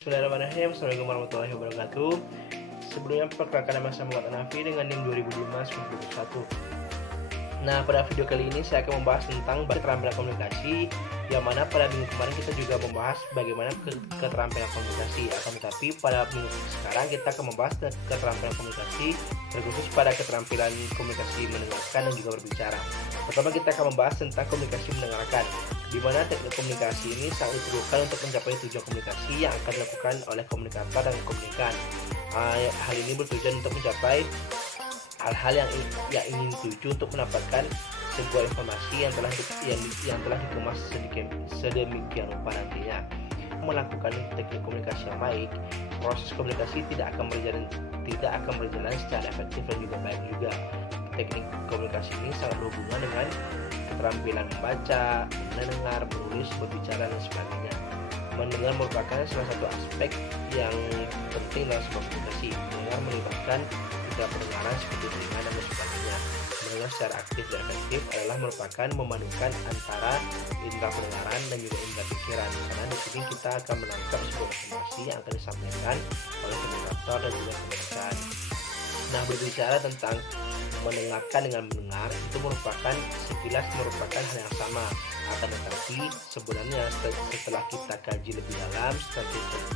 Bismillahirrahmanirrahim. Assalamualaikum warahmatullahi wabarakatuh. Sebelumnya perkenalkan nama saya Muhammad Hanafi dengan NIM 2005-91. Nah, pada video kali ini saya akan membahas tentang keterampilan komunikasi, yang mana pada minggu kemarin kita juga membahas bagaimana keterampilan komunikasi. Akan tetapi pada minggu sekarang kita akan membahas keterampilan komunikasi terkhusus pada keterampilan komunikasi mendengarkan dan juga berbicara. Pertama kita akan membahas tentang komunikasi mendengarkan, di mana teknik komunikasi ini sangat diperlukan untuk mencapai tujuan komunikasi yang akan dilakukan oleh komunikator dan komunikan. Hal ini bertujuan untuk mencapai hal-hal yang ingin dituju untuk mendapatkan sebuah informasi yang telah dikemas sedemikian rupa nantinya. Melakukan teknik komunikasi yang baik, proses komunikasi tidak akan berjalan secara efektif dan juga baik juga. Teknik komunikasi ini sangat berhubungan dengan keterampilan membaca, mendengar, menulis, berbicara, dan sebagainya. Mendengar merupakan salah satu aspek yang penting dalam sebuah komunikasi. Mendengar melibatkan indera pendengaran seperti telinga dan sebagainya. Mendengar secara aktif dan efektif adalah merupakan memadukan antara indera pendengaran dan juga indera pikiran. Karena di sini kita akan menangkap sebuah informasi yang akan disampaikan oleh komunikator dan juga komunikan. Nah, berbicara tentang mendengarkan dengan mendengar itu sekilas merupakan hal yang sama, akan tetapi sebenarnya setelah kita kaji lebih dalam, setelah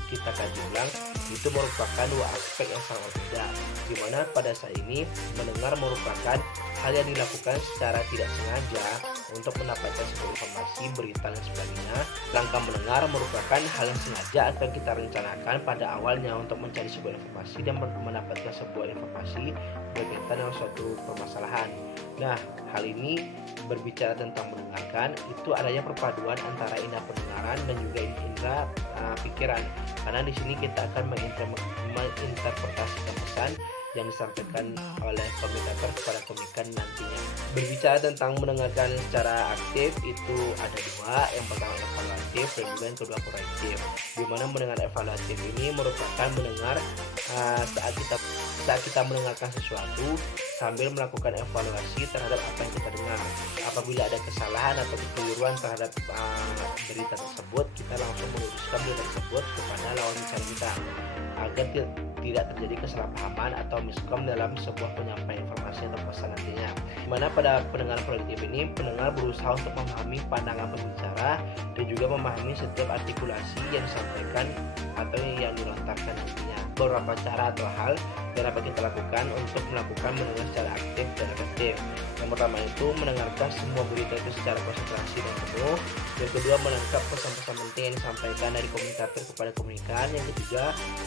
kita kaji ulang, itu merupakan dua aspek yang sangat berbeda, di mana pada saat ini mendengar merupakan hal yang dilakukan secara tidak sengaja untuk mendapatkan sebuah informasi, berita, dan sebagainya. Langkah mendengar merupakan hal yang sengaja atau kita rencanakan pada awalnya untuk mencari sebuah informasi dan mendapatkan sebuah informasi berkaitan dengan suatu permasalahan. Nah, hal ini berbicara tentang mendengarkan, itu adanya perpaduan antara indera pendengaran dan juga indera pikiran. Karena di sini kita akan menginterpretasikan pesan yang disampaikan oleh komunikator kepada komunikan nantinya. Berbicara tentang mendengarkan secara aktif itu ada dua, yang pertama evaluatif dan juga yang kedua korektif. Di mana mendengar evaluatif ini merupakan mendengar saat kita mendengarkan sesuatu sambil melakukan evaluasi terhadap apa yang kita dengar. Apabila ada kesalahan atau kekeliruan terhadap berita tersebut, kita langsung meluruskan berita tersebut kepada lawan bicara kita agar tidak terjadi kesalahpahaman atau miskom dalam sebuah penyampaian informasi atau pesan nantinya. Dimana pada pendengaran kolektif ini, pendengar berusaha untuk memahami pandangan pembicara dan juga memahami setiap artikulasi yang disampaikan atau yang dilontarkan nantinya. Beberapa cara atau hal yang dapat kita lakukan untuk melakukan mendengar secara aktif dan efektif. Yang pertama itu mendengarkan semua berita itu secara konsentrasi dan penuh. Yang kedua, menangkap pesan-pesan penting yang disampaikan dari komunikator kepada komunikan. Yang ketiga,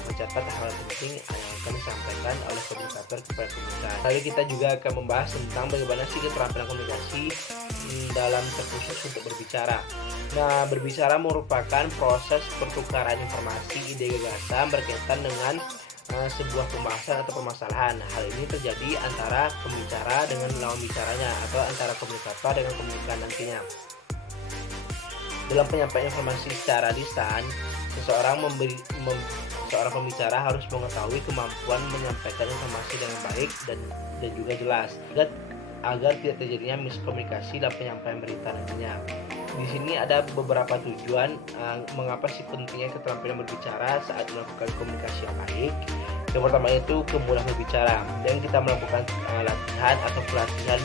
mencatat hal penting yang akan disampaikan oleh komunikator kepada komunikan. Lalu kita juga akan membahas tentang bagaimana sih keterampilan komunikasi dalam terkhusus untuk berbicara. Nah, berbicara merupakan proses pertukaran informasi, ide, gagasan berkaitan dengan sebuah pembahasan atau permasalahan. Hal ini terjadi antara pembicara dengan lawan bicaranya atau antara komunikator dengan komunikan nantinya. Dalam penyampaian informasi secara lisan, seorang pembicara harus mengetahui kemampuan menyampaikan informasi dengan baik dan juga jelas agar tidak terjadinya miskomunikasi dalam penyampaian berita nantinya. Di sini ada beberapa tujuan mengapa sih pentingnya keterampilan berbicara saat melakukan komunikasi yang baik. Yang pertama itu kemudahan berbicara, dan kita melakukan latihan atau pelatihan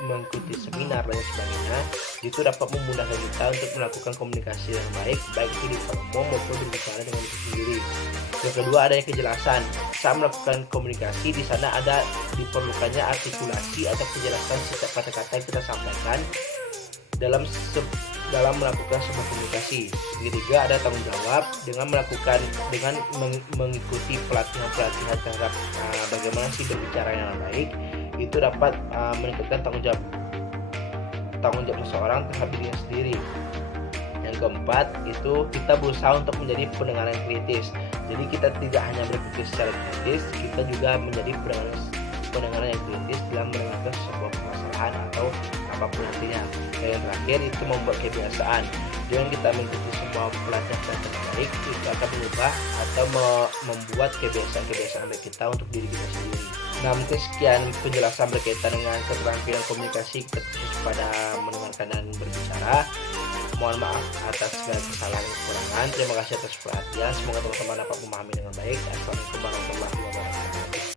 mengikuti seminar dan sebagainya, itu dapat memudahkan kita untuk melakukan komunikasi yang baik itu di depan umum maupun berbicara dengan diri sendiri. Yang kedua, adanya kejelasan. Saat melakukan komunikasi, di sana ada diperlukannya artikulasi atau kejelasan setiap kata-kata yang kita sampaikan dalam melakukan sebuah komunikasi. Ketiga, ada tanggung jawab dengan mengikuti pelatihan terhadap bagaimana sih berbicara yang baik, itu dapat meningkatkan tanggung jawab seseorang terhadap dirinya sendiri. Yang keempat, itu kita berusaha untuk menjadi pendengar yang kritis. Jadi kita tidak hanya berpikir secara kritis, kita juga menjadi pendengar yang kritis dalam mendengarkan sebuah permasalahan atau apapun nantinya. Dan yang terakhir itu membuat kebiasaan. Dengan kita mengikuti semua pelatihan baik, itu akan mengubah atau membuat kebiasaan-kebiasaan baik kita untuk diri kita sendiri. Nah, mungkin sekian penjelasan berkaitan dengan keterampilan komunikasi terkhusus pada mendengarkan dan berbicara. Mohon maaf atas segala kesalahan dan kekurangan. Terima kasih atas perhatian. Semoga teman-teman dapat memahami dengan baik. Assalamualaikum.